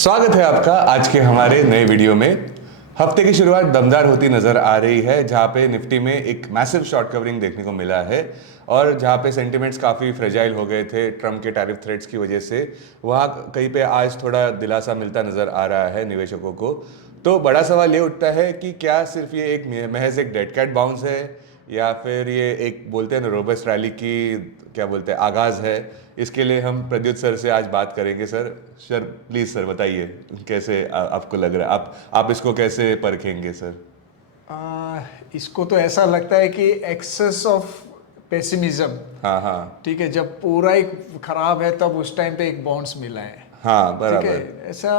स्वागत है आपका आज के हमारे नए वीडियो में। हफ्ते की शुरुआत दमदार होती नजर आ रही है, जहां पे निफ्टी में एक मैसिव शॉर्ट कवरिंग देखने को मिला है और जहां पे सेंटिमेंट्स काफ़ी फ्रेजाइल हो गए थे ट्रम्प के टैरिफ थ्रेट्स की वजह से। वहां कहीं पे आज थोड़ा दिलासा मिलता नजर आ रहा है निवेशकों को। तो बड़ा सवाल ये उठता है कि क्या सिर्फ ये एक महज एक डेड कैट बाउंस है या फिर ये एक बोलते हैं ना रोबस्ट रैली की क्या बोलते हैं आगाज़ है। इसके लिए हम प्रद्युत सर से आज बात करेंगे। सर प्लीज़ सर बताइए कैसे आपको लग रहा है, आप इसको कैसे परखेंगे सर? इसको तो ऐसा लगता है कि एक्सेस ऑफ पेसिमिज्म। हाँ हाँ ठीक है, जब पूरा ही खराब है तब उस टाइम पे एक बाउंस मिला है। हाँ ठीक बराबर। है, ऐसा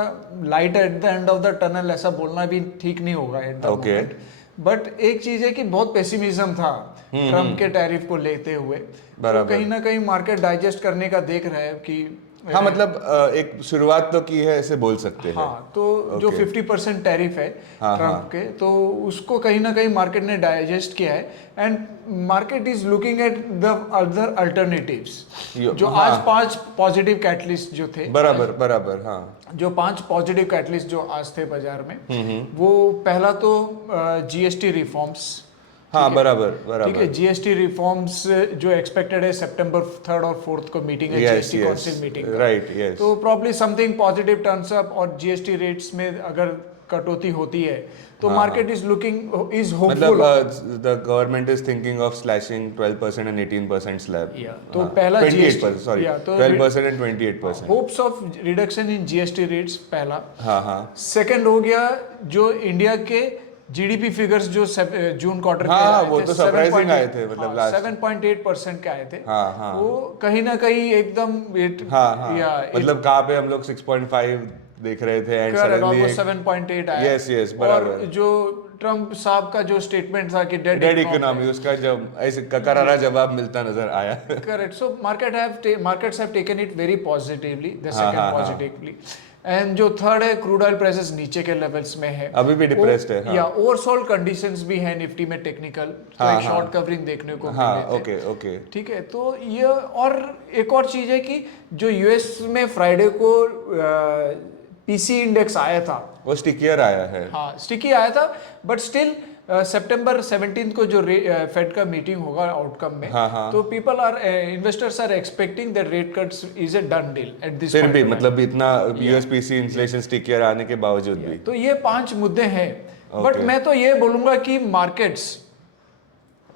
light at the end of the tunnel ऐसा बोलना भी ठीक नहीं होगा at the Okay. Moment. But एक चीज है कि बहुत पेसिमिज्म था ट्रम्प के टैरिफ को लेते हुए, तो बराबर। कहीं ना कहीं मार्केट डाइजेस्ट करने का देख रहा है कि हाँ मतलब एक शुरुआत तो की है ऐसे बोल सकते हैं। हाँ, तो जो Okay. 50% टैरिफ है हाँ, ट्रम्प हाँ। के, तो उसको कहीं ना कहीं मार्केट ने डाइजेस्ट किया है and market is looking at the other alternatives. जो हाँ। आज 5 पॉजिटिव कैटलिस्ट जो थे, बराबर बराबर हाँ। जो 5 पॉजिटिव कैटलिस्ट जो आज थे बाजार में, वो पहला तो जीएसटी रिफॉर्म्स। हाँ बराबर ठीक बराबर। है, जीएसटी रिफॉर्म्स जो एक्सपेक्टेड है सितंबर 3rd और 4th को मीटिंग है Yes, GST yes. Council meeting का। Right, yes. तो probably something positive turns up और जीएसटी रेट्स में अगर कटौती होती है तो मार्केट इज लुकिंग इज मतलब hopeful. The government is thinking of slashing 12% and 18% slab. तो पहला 28%, sorry, 12% and 28%। Hopes of reduction in GST rates पहला। हाँ हाँ सेकंड हो गया जो इंडिया के जीडीपी फिगर्स जो जून क्वार्टर के हाँ, आए वो थे, तो surprising 7.8 आए थे, मतलब last 7.8% के आए थे। हाँ हाँ वो कहीं ना कहीं एकदम हाँ हाँ मतलब कहाँ पे हम लोग 6.5 देख रहे थे एंड सडनली ऑलमोस्ट 7.8 आया। यस यस और बराबर। जो ट्रम्प साहब का जो स्टेटमेंट था कि डेड इकोनॉमी, उसका जब ऐसे करारा जवाब मिलता नजर आया। Correct, so markets have taken it very positively, the हाँ, सेकंड हाँ, पॉजिटिवली। एंड जो थर्ड है, क्रूड ऑयल प्राइसेस नीचे के लेवल्स में है, अभी भी डिप्रेस्ड है। हाँ या ओवरसोल्ड कंडीशंस भी है निफ्टी में टेक्निकल, तो हाँ, एक शॉर्ट कवरिंग देखने को हाँ मिले थे। ओके ओके ठीक है, तो ये और एक और चीज है कि जो यूएस में फ्राइडे को पीसी इंडेक्स आया था, वो स्टिकियर आया है। हाँ स्टिकी आया था, बट स्टिल सितंबर 17 को जो फेड का मीटिंग होगा आउटकम में, हाँ, हाँ। तो people are investors are expecting that rate cuts is a done deal at this फिर भी मतलब इतना यूएसपीसी इन्फ्लेशन स्टिकियर आने के बावजूद भी। तो ये 5 मुद्दे हैं। बट मैं तो ये बोलूंगा कि मार्केट्स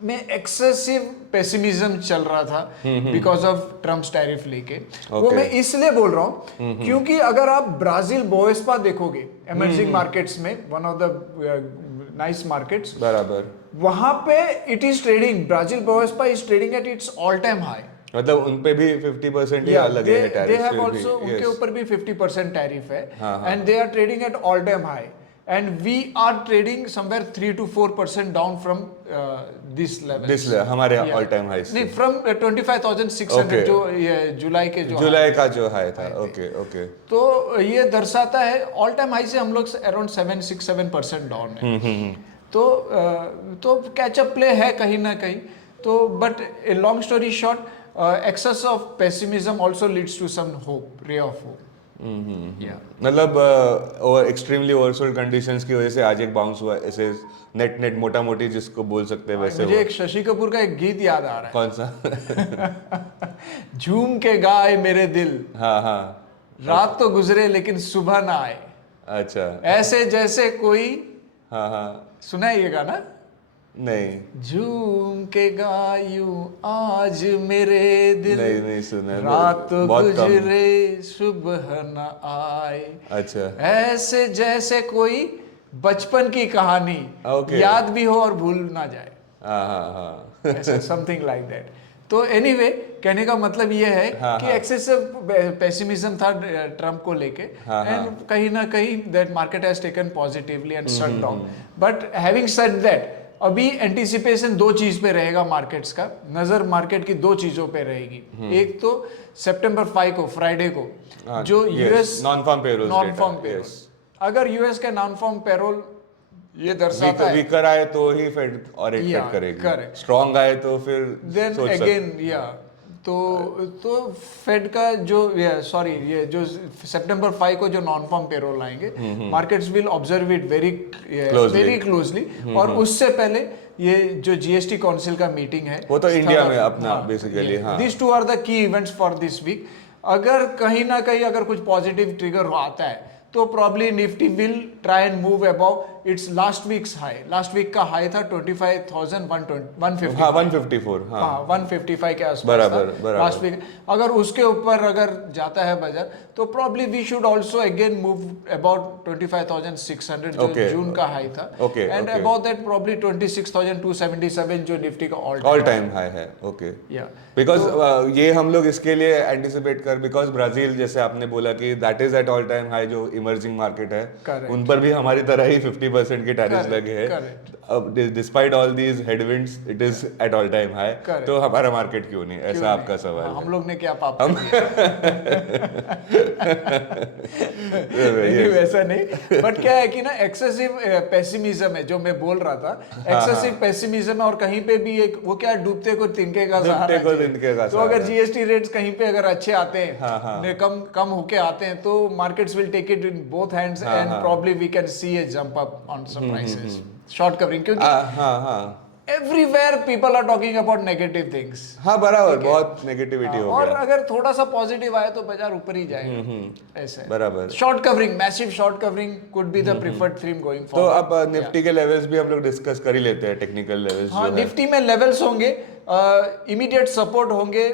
में एक्सेसिव पेसिमिज्म चल रहा था बिकॉज ऑफ ट्रम्प्स टैरिफ लेके। वो मैं इसलिए बोल रहा हूं क्योंकि अगर आप ब्राजील बोएस्पा देखोगे एमर्जिंग मार्केट्स में, one of the nice markets, बराबर। वहां पे it is trading, Brazil Bovespa is trading at its all time high. मतलब उन पे भी 50% ही लगे हैं दे हैव टैरिफ। आल्सो, उनके ऊपर भी 50% टैरिफ है हाँ, हाँ। And they are trading at all time high and we are trading somewhere 3 to 4% down from this level. हमारे ऑल टाइम हाई नहीं, फ्रॉम 25,600 Okay. जो ये जुलाई के जो जुलाई का जो हाई था। ओके ओके तो ये दर्शाता है ऑल टाइम हाई से हम लोग अराउंड 7-6-7% डाउन है। तो कैचअप प्ले है कहीं ना कहीं। तो but a long story short, excess of pessimism also leads to some hope, ray of hope. मतलब एक्सट्रीमली ओवरसोल्ड कंडीशंस की वजह से आज एक बाउंस हुआ, ऐसे नेट नेट मोटा मोटी जिसको बोल सकते हैं वैसे मुझे हुआ। एक शशि कपूर का एक गीत याद आ रहा कौन सा? है, झूम के गाए मेरे दिल, हाँ हाँ रात तो गुजरे लेकिन सुबह ना आए, अच्छा ऐसे जैसे कोई। हाँ हाँ सुना है ये गाना? नहीं झूम के गायूं आज मेरे दिल, नहीं नहीं सुना, रात बहुत कम। गुजरे सुबह न आए, अच्छा ऐसे जैसे कोई बचपन की कहानी, Okay. याद भी हो और भूल ना जाए, हाँ हाँ हाँ ऐसे समथिंग लाइक दैट। तो एनीवे कहने का मतलब ये है कि एक्सेसिव पेसिमिज्म था ट्रम्प को लेके एंड कहीं ना कहीं that market has taken positively and shut down. But having said that, अभी एंटिसिपेशन 2 चीज पे रहेगा मार्केट्स का, नजर मार्केट की 2 चीजों पे रहेगी। एक तो सितंबर 5 को, फ्राइडे को, जो US non farm payroll, non farm payroll, अगर यूएस का नॉन फॉर्म पेरोल ये दर्शाता है, वीकर आए तो ही फेड और एक फेड करेगी, correct. स्ट्रॉन्ग आए तो फिर देन सोच अगेन या तो फेड का जो ये जो सितंबर 5 को जो नॉन फार्म पेरोल आएंगे, markets will observe it very closely. और उससे पहले ये जो जीएसटी काउंसिल का मीटिंग है वो तो इंडिया में अपना basically, this two are the key events for this week. अगर कहीं ना कहीं अगर कुछ पॉजिटिव ट्रिगर आता है तो probably Nifty will try and move above its last week's high. Last week का हाई था 25,154, हाँ 155 के आसपास था लास्ट वीक। अगर उसके ऊपर अगर जाता है बाजार तो probably we should also again move about 25,600 जो जून का हाई था, एंड अबाउट दैट प्रॉब्ली 26,277 जो निफ्टी का ऑल टाइम हाई है। ओके, बिकॉज ये हम लोग इसके लिए एंटिसिपेट कर, बिकॉज ब्राजील जैसे आपने बोला कि that is eight all time high, जो इमर्जिंग मार्केट है उन पर भी हमारी तरह ही 50% के टैरिफ लगे हैं। अब despite all these headwinds it is eight all time high, तो हमारा मार्केट क्यों नहीं, ऐसा आपका सवाल है। हम लोग ने क्या पाप वैसा नहीं, बट क्या है कि ना एक्सेसिव पेसिमिज्म है जो मैं बोल रहा था, एक्सेसिव पेसिमिज्म है। और कहीं पे भी एक वो क्या डूबते को तिनके का सहारा, तो अगर जीएसटी रेट्स कहीं पे अगर अच्छे आते हैं, कम होके आते हैं, तो markets will take it in both hands and probably we can see a jump up on some prices. Short covering, क्योंकि everywhere people are talking about negative things. हाँ बराबर, बहुत नेगेटिविटी हो और गया। अगर थोड़ा सा पॉजिटिव आए तो बाजार ऊपर ही जाएगा। ऐसे बराबर, short covering, massive short covering could be the preferred theme going forward. तो अब निफ्टी के लेवल्स भी हम लोग डिस्कस कर ही लेते हैं, टेक्निकल लेवल्स। हाँ, निफ्टी में लेवल्स होंगे, इमीडिएट सपोर्ट होंगे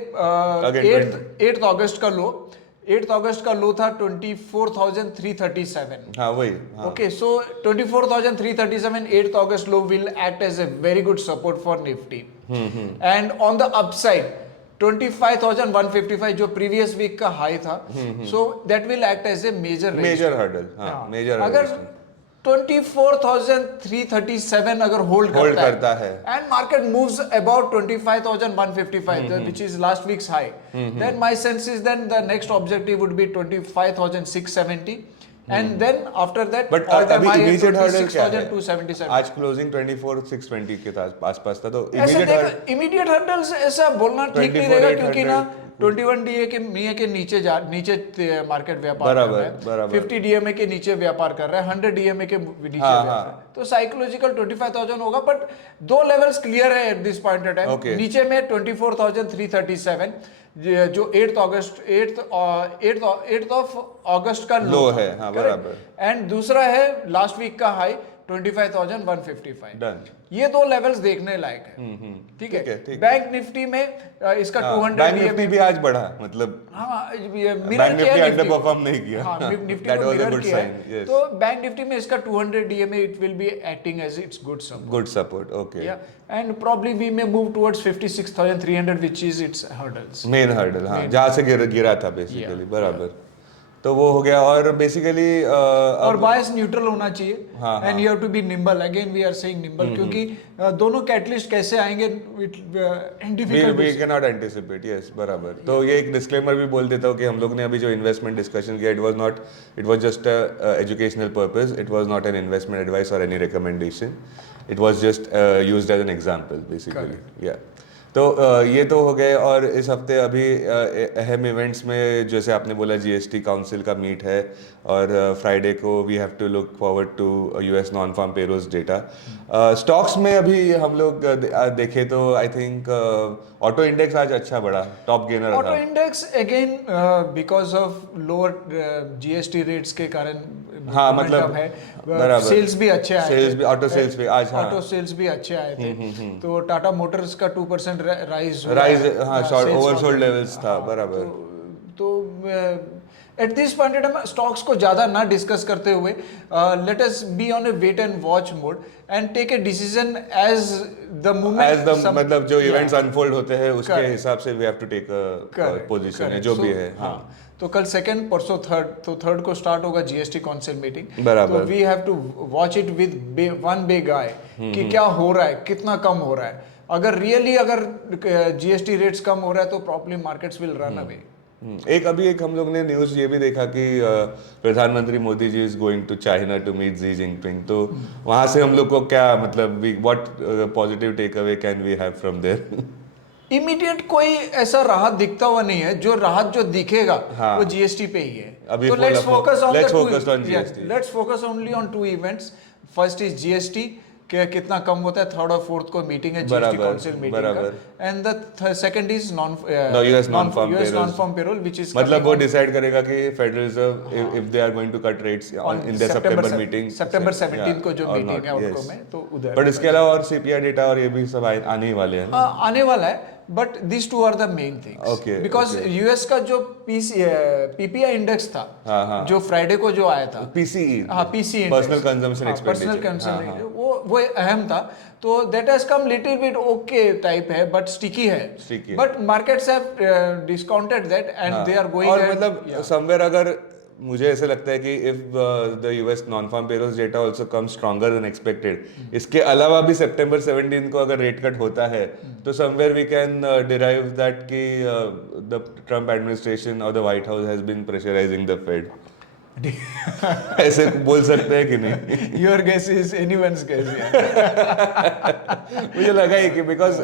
8 अगस्त का लो। 8 अगस्त का लो था 24,337। हाँ वही, okay, so 24,337 8th August low will act as a very good support for Nifty. And on the upside 25,155 जो previous week का high था, so that will act as a major hurdle। हाँ, major अगर 24,337 अगर होल्ड करता है and market moves about 25,155 which is last week's high, then my sense is then the next objective would be 25,670 and then after that but अभी immediate hurdle क्या है? 26,277 आज closing 24,620 के आसपास था, तो इमीडिएट हर्डल्स ऐसा बोलना ठीक नहीं रहेगा, क्योंकि ना 21 डीए के नीचे मार्केट व्यापार कर रहा है, 50 डीएमए के नीचे व्यापार कर रहा है, 100 डीएमए के नीचे व्यापार, तो साइकोलॉजिकल 25,000 होगा। बट दो लेवल्स क्लियर है eight this point of time. नीचे में 24,337 जो 8th ऑफ अगस्त का लो है, हाँ बराबर, एंड दूसरा है लास्ट वीक का हाई 25,155। डन, ये दो लेवल्स देखने लायक है। ठीक है, बैंक निफ्टी में इसका 200 बैंक निफ्टी भी आज बढ़ा, मतलब मिरर किया, अंडर परफॉर्म नहीं किया, निफ्टी को मिरर किया है, तो बैंक निफ्टी में इसका 200 DMA it will be acting as its good support. Okay, and probably we may move towards 56,300 which is its hurdles, main hurdle, हाँ जहां से गिरा था बेसिकली, बराबर। तो वो हो गया, और बेसिकली और बायस न्यूट्रल होना चाहिए, and you have to be nimble, again we are saying nimble, क्योंकि दोनों कैटलिस्ट कैसे आएंगे we can not anticipate, yes बराबर। तो ये एक डिस्क्लेमर भी बोल देता हूँ कि हम लोग ने अभी जो इन्वेस्टमेंट डिस्कशन किया, it was just educational purpose, it was not an investment advice और any recommendation, it was just used as an example basically, yeah. तो ये तो हो गए, और इस हफ्ते अभी अहम इवेंट्स में जैसे आपने बोला जीएसटी काउंसिल का मीट है, और फ्राइडे को we have to look forward to US non farm payrolls data. Stocks में अभी हम लोग देखें तो आई थिंक ऑटो इंडेक्स आज अच्छा बढ़ा, टॉप गेनर रहा। Auto index again because of lower GST rates के कारण, हाँ मतलब है, सेल्स भी अच्छे आए, सेल्स भी, ऑटो सेल्स भी आज, हाँ ऑटो सेल्स भी अच्छे आए थे। तो टाटा मोटर्स का 2% राइज, हाँ ओवरसोल्ड लेवल्स था, बराबर। तो at this point in time stocks को ज्यादा ना डिस्कस करते हुए let us be on a wait and watch mode and take a decision as the moment, मतलब जो इवेंट्स अनफोल्ड होते हैं उसके हिसाब से we have to take a position, जो भी है। हाँ, तो कल सेकंड, परसों थर्ड, तो थर्ड को स्टार्ट होगा जीएसटी काउंसिल मीटिंग, बराबर। तो we have to watch it with one big eye कि क्या हो रहा है, कितना कम हो रहा है। अगर रियली अगर जीएसटी रेट्स कम हो रहा है तो probably markets will run away. अभी हम लोग ने न्यूज़ ये भी देखा कि प्रधानमंत्री Modi ji is going to China to meet Xi Jinping, तो वहां से हम लोग को क्या मतलब what positive takeaway can we have from there? Immediate कोई ऐसा राहत दिखता हुआ नहीं है। जो राहत जो दिखेगा वो जीएसटी पे ही है। अभी तो let's focus on GST. Let's focus only on 2 events. First is GST कि कितना कम होता है। 3rd और 4th को मीटिंग है जीएसटी काउंसिल मीटिंग का। And the second is US non farm payroll which is मतलब वो डिसाइड करेगा कि federal reserve if they are going to cut rates in the सितंबर मीटिंग, सितंबर 17 को जो मीटिंग है उनको में, तो उधर। बट इसके अलावा और सीपीआई डेटा और ये भी सब आने ही वाले हैं। आने वाला है, but this two are the main things because US का जो पीपीआई इंडेक्स था जो फ्राइडे को जो आया था, पीसीई पर्सनल कंजम्पशन वो अहम था। तो that has come little bit okay type है, बट स्टिकी है। But markets have discounted that and they are going. और मतलब समवेयर अगर मुझे ऐसे लगता है कि if the US non farm payrolls data also come stronger than expected, इसके अलावा भी सितंबर 17 को अगर रेट कट होता है तो somewhere we can derive that कि द ट्रम्प एडमिनिस्ट्रेशन और the White House has been pressurising the Fed. ऐसे बोल सकते हैं कि नहीं? Your guess is anyone's guess. मुझे लगा ही कि because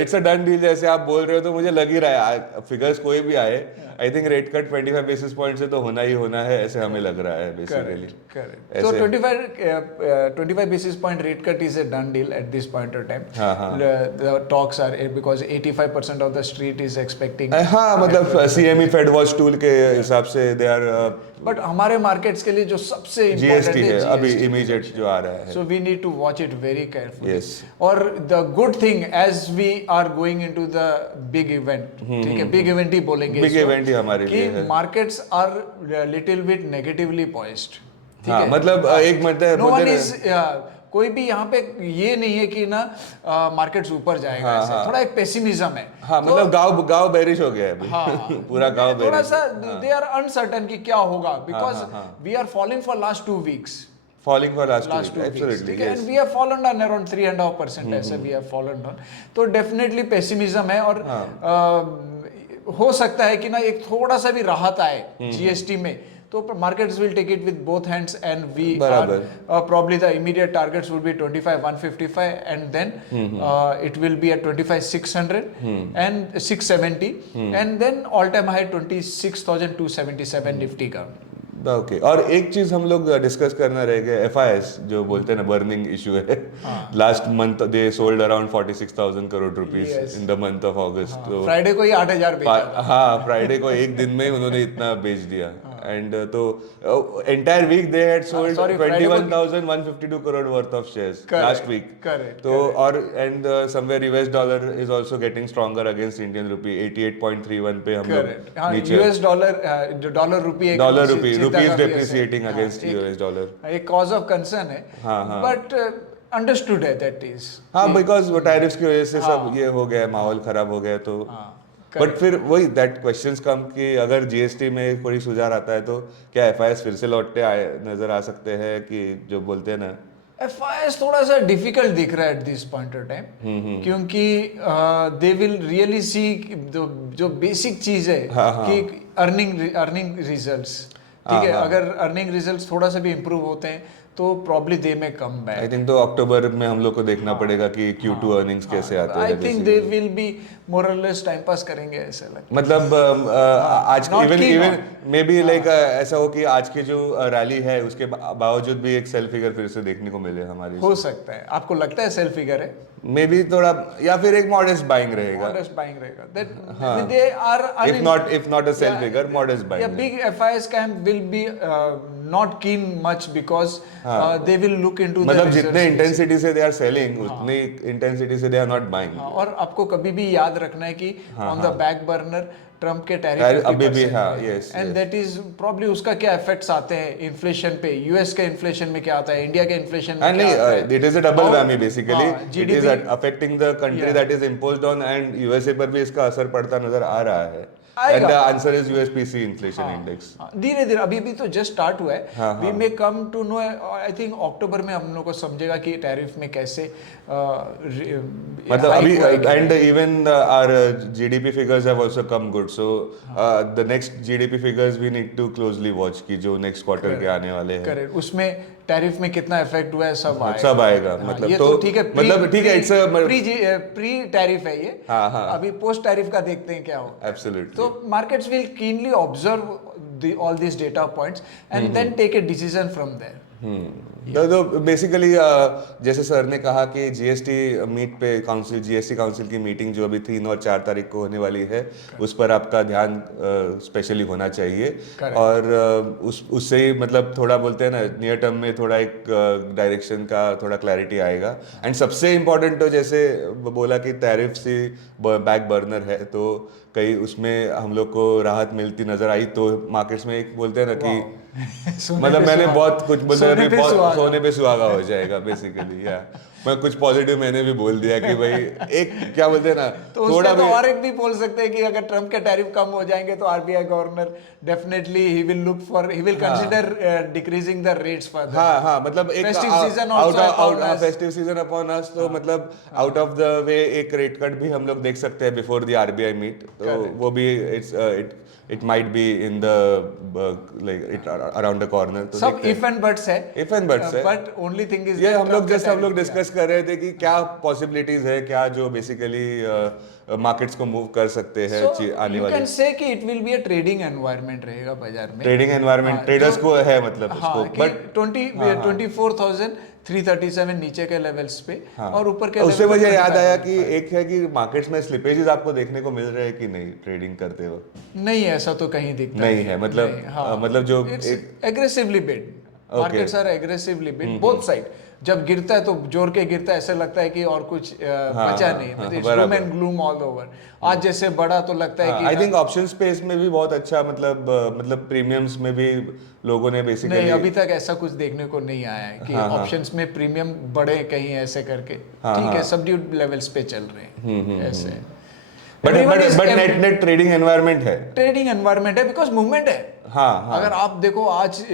it's a done deal जैसे आप बोल रहे हो, तो मुझे लग ही रहा है फिगर्स कोई भी आए, I think rate cut 25 basis point से तो होना ही होना है, ऐसे हमें लग रहा है basically. Correct. So 25 basis point rate cut is a done deal at this point of time. The talks are because 85% of the street is expecting. हाँ, मतलब CME Fed Watch Tool के हिसाब से they are बट हमारे markets के लिए जो सबसे जीएसटी है अभी इमीडिएट जो आ रहा है, so we need to watch it very carefully. Yes. और the good thing as we are going into the big event, ठीक है, बिग इवेंट ही बोलेंगे, बिग इवेंट ही हमारे लिए है। Markets are little bit negatively poised. हाँ, मतलब एक मतलब नो वन इज कोई भी यहाँ पे ये नहीं है कि ना मार्केट्स ऊपर जाएगा, ऐसा थोड़ा एक पेसिमिज्म है। हाँ, तो, मतलब गांव बेरिश हो गया है अभी। पूरा गांव बेरिश, थोड़ा सा दे आर अनसर्टेन कि क्या होगा, because we are falling for last 2 weeks, falling for last 2 weeks, absolutely, yes. and we have fallen down around 3.5% ऐसे we have fallen down, तो definitely pessimism है। और हो सकता है कि ना एक थोड़ा सा भी राहत आए जीएसटी में, तो markets will take it with both hands, and we are probably the immediate targets would be 25,155, and then it will be at 25,600 and 670, and then all time high 26,277 Nifty का। ओके, और एक चीज हम लोग discuss करना रह गए, FIS जो बोलते हैं ना, बर्निंग इशू है। Last month they sold around 46,000 crore rupees in the month of अगस्त। तो फ्राइडे को ही 8,000 बेचा। हाँ, फ्राइडे को एक दिन में ही उन्होंने इतना बेच दिया। एंड तो entire week they had sold 21,152 crore worth of shares last week. Correct. तो और and somewhere US dollar is also getting stronger against Indian rupee, 88.31 पे हम लोग नीचे। US dollar rupee rupees depreciating against US dollar, एक cause of concern है, but understood है that is। हाँ, because वो tariffs की वजह से सब ये हो गया, माहौल खराब हो गया, तो बट फिर वही दैट क्वेश्चंस कम कि अगर जीएसटी में कोई सुधार आता है तो क्या एफआईएस फिर से लौटते नजर आ सकते हैं, कि जो बोलते हैं ना एफआईएस थोड़ा सा डिफिकल्ट दिख रहा है eight this point of time, क्योंकि दे विल रियली सी जो बेसिक चीज है कि अर्निंग रिजल्ट्स, ठीक है, अगर अर्निंग रिजल्ट्स थोड़ा सा भी इम्प्रूव होते हैं तो प्रॉब्ली दे में कम बैक। आई थिंक तो अक्टूबर में हम लोग को देखना पड़ेगा कि Q2 अर्निंग्स कैसे आते हैं। I think they will be more और लेस टाइम पास करेंगे, ऐसा लगता है। मतलब आज इवन मे बी लाइक ऐसा हो कि आज की जो रैली है उसके बावजूद भी एक सेल फिगर फिर से देखने को मिले हमारी। हो सकता है, आपको लगता है सेल फिगर है? मे बी थोड़ा, या फिर एक मॉडेस्ट बाइंग रहेगा। That they are if not a sale figure, modest buying. या big FIIs camp will be not keen much because they will look into, मतलब जितने इंटेंसिटी से दे आर सेलिंग उतनी इंटेंसिटी से दे आर नॉट बाइंग। और आपको कभी भी याद रखना है कि on the back burner Trump के टैरिफ अभी भी, हाँ, yes, and that is probably उसका क्या इफेक्ट्स आते हैं इन्फ्लेशन पे, यूएस के इन्फ्लेशन में क्या आता है, इंडिया के इन्फ्लेशन में क्या आता है। It is a double whammy basically, it is affecting the country that is imposed on, and USA पर भी इसका असर पड़ता नजर आ रहा है। एंड द आएगा। Answer is USPC inflation index. धीरे धीरे अभी भी तो जस्ट स्टार्ट हुआ है। हाँ, we may come to know, I think October में हम लोग को समझेगा कि टैरिफ में कैसे मतलब अभी and even our GDP figures have also come good, so the next GDP figures we need to closely watch कि जो नेक्स्ट क्वार्टर के आने वाले हैं। करेक्ट, उसमें टैरिफ में कितना इफेक्ट हुआ है सब आएगा। सब आएगा। हाँ, मतलब ये तो ठीक है, मतलब ठीक है, इट्स प्री टैरिफ है ये। हाँ, हाँ। अभी पोस्ट टैरिफ का देखते हैं क्या होगा। एब्सोल्युटली। तो markets will keenly observe all this data points and then take a decision from there. तो बेसिकली जैसे सर ने कहा कि जीएसटी मीट पे काउंसिल, जीएसटी काउंसिल की मीटिंग जो अभी 3 और 4 तारीख को होने वाली है, उस पर आपका ध्यान स्पेशली होना चाहिए। और उससे ही मतलब थोड़ा बोलते हैं ना, नियर टर्म में थोड़ा एक डायरेक्शन का थोड़ा क्लैरिटी आएगा। एंड सबसे इम्पोर्टेंट तो जैसे बोला कि टैरिफ से बैक बर्नर है, तो कहीं उसमें हम लोग को राहत मिलती नजर आई तो मार्केट्स में एक बोलते हैं ना कि मतलब मैंने बहुत कुछ सोने पे सुहागा हो जाएगा बेसिकली। या मैं कुछ पॉजिटिव मैंने भी बोल दिया कि भाई एक क्या बोलते हैं ना, तो थोड़ा तो और एक भी बोल सकते हैं कि अगर ट्रम्प के टैरिफ कम हो जाएंगे तो RBI governor definitely he will consider decreasing the rates further. हाँ मतलब एक festive season festive season upon us, तो मतलब आउट ऑफ द वे एक रेट कट भी हम लोग देख सकते हैं बिफोर द आरबीआई मीट। तो वो भी it might be in the like it around the corner। तो सब if and buts है, but only thing is ये हम लोग डिस्कस कर रहे थे कि क्या पॉसिबिलिटीज है, क्या जो बेसिकली मार्केट्स को मूव कर सकते हैं आने वाले। you can say कि it will be a trading environment रहेगा बाजार में। ट्रेडिंग एनवायरनमेंट ट्रेडर्स को है मतलब हाँ, उसको, बट 24,337 नीचे के लेवल्स पे और ऊपर के उससे मुझे याद आया कि एक है कि मार्केट्स में स्लिपेजेस आपको देखने को मिल रहे हैं कि नहीं ट्रेडिंग करते हो? नहीं, ऐसा तो कहीं दिखता नहीं है। मतलब मतलब जो aggressively bid, markets are aggressively bid both side. जब गिरता है तो जोर के गिरता है, ऐसा लगता है कि और कुछ बचा नहीं, मतलब Doom and gloom all over. आज जैसे बढ़ा तो लगता है कि आई थिंक ऑप्शन स्पेस में भी बहुत अच्छा मतलब प्रीमियम्स में भी लोगों ने बेसिकली नहीं, अभी तक ऐसा कुछ देखने को नहीं आया है कि ऑप्शंस में प्रीमियम बढ़े कहीं ऐसे करके। ठीक है, सबड्यूड लेवल्स पे चल रहे हैं ऐसे। बट नेट ट्रेडिंग एनवायरनमेट है, ट्रेडिंग एनवायरनमेंट है बिकॉज मूवमेंट है। हाँ। अगर आप देखो आज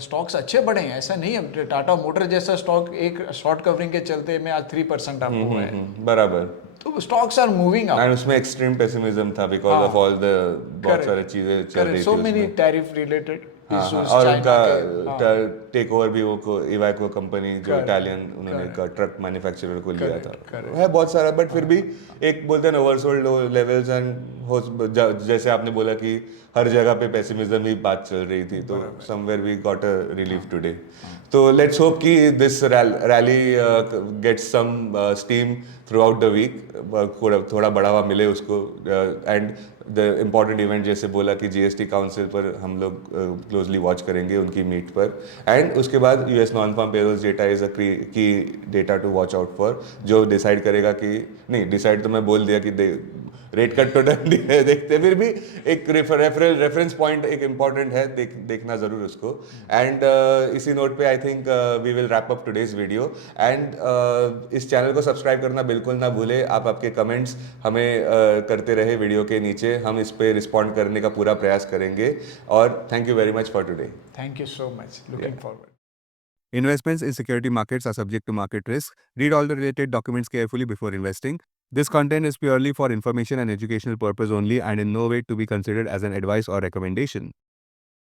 स्टॉक्स अच्छे बढ़े हैं, ऐसा नहीं है। टाटा मोटर जैसा स्टॉक एक शॉर्ट कवरिंग के चलते में आज 3% अप हुआ है। बराबर। तो stocks are moving up. And उसमें एक्सट्रीम पेसिमिज्म था बिकॉज ऑफ ऑल द बहुत सारी चीजें चल रही थी, so many tariff related issues. और उनका टेक ओवर भी वो इवैको कंपनी जो इटालियन उन्होंने ट्रक मैन्युफैक्चरर को लिया था, है बहुत सारा। बट फिर भी एक बोलते हैं ओवरसोल्ड लेवल्स एंड जैसे आपने बोला कि हर जगह पे पेसिमिज्म ही बात चल रही थी, तो somewhere we got a relief today. तो लेट्स होप कि this rally gets some steam throughout the week, थोड़ा बढ़ावा मिले उसको। एंड द इम्पॉर्टेंट इवेंट जैसे बोला कि जीएसटी काउंसिल पर हम लोग क्लोजली वॉच करेंगे उनकी मीट पर। एंड उसके बाद US non farm payrolls data is a key data to watch out for, जो डिसाइड करेगा कि नहीं, डिसाइड तो मैं बोल दिया कि रेट कट तो डन देखते, फिर भी एक रेफरेंस पॉइंट एक इम्पॉर्टेंट है, देखना जरूर उसको। एंड इसी नोट पे I think we will wrap up today's video. And इस चैनल को सब्सक्राइब करना बिल्कुल ना भूले। आप आपके कमेंट्स हमें करते रहे वीडियो के नीचे, हम इस पे रिस्पॉन्ड करने का पूरा प्रयास करेंगे। और thank you very much for today. Thank you so much, looking forward. Investments in security markets are subject to market risk. Read all the related documents carefully before investing. This content is purely for information and educational purpose only and in no way to be considered as an advice or recommendation.